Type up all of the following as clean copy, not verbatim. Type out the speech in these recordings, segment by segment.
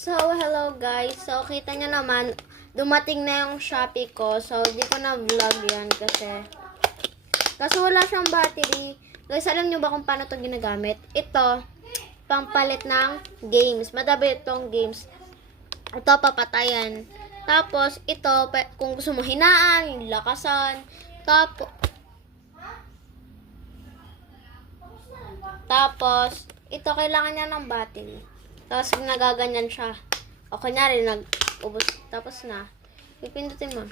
So, hello guys. So, kita nyo naman, dumating na yung Shopee ko. So, di ko na vlog yan kasi wala siyang battery. Guys, alam nyo ba kung paano ito ginagamit? Ito, pampalit ng games. Madami itong games. Ito, papatayan. Tapos, ito, kung gusto mo hinaan, lakasan. Tapos, ito, kailangan niya ng battery. Tapos, nagaganyan siya. O, kunyari, nag-ubos. Tapos na. Pipindutin mo.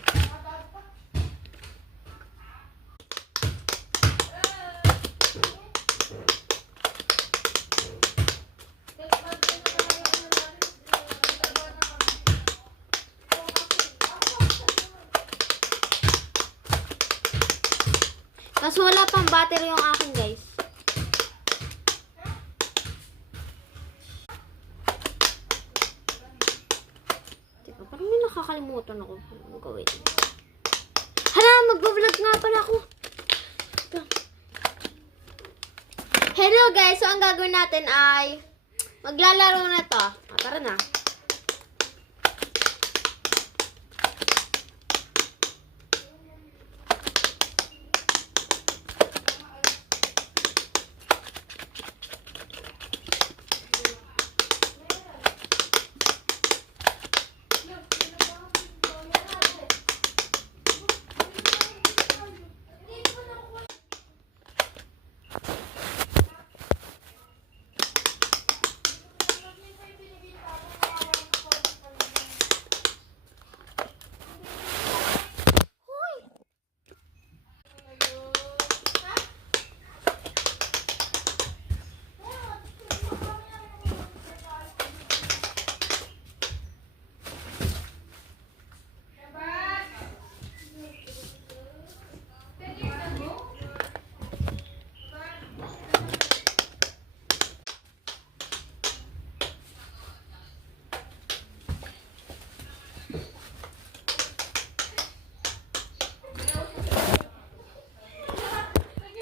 Tapos, wala pang battery yung akin, guys. Parang may nakakalimutan ako gawin. Hala, mag-vlog nga pala ako. Hello guys, so ang gagawin natin ay maglalaro na to. Tara na.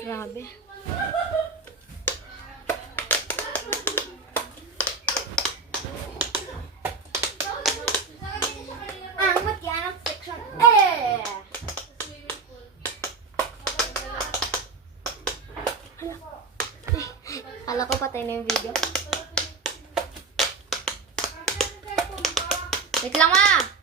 Grabe. Ang magyanang section. Hala ko patay na yung video. Wait lang ah!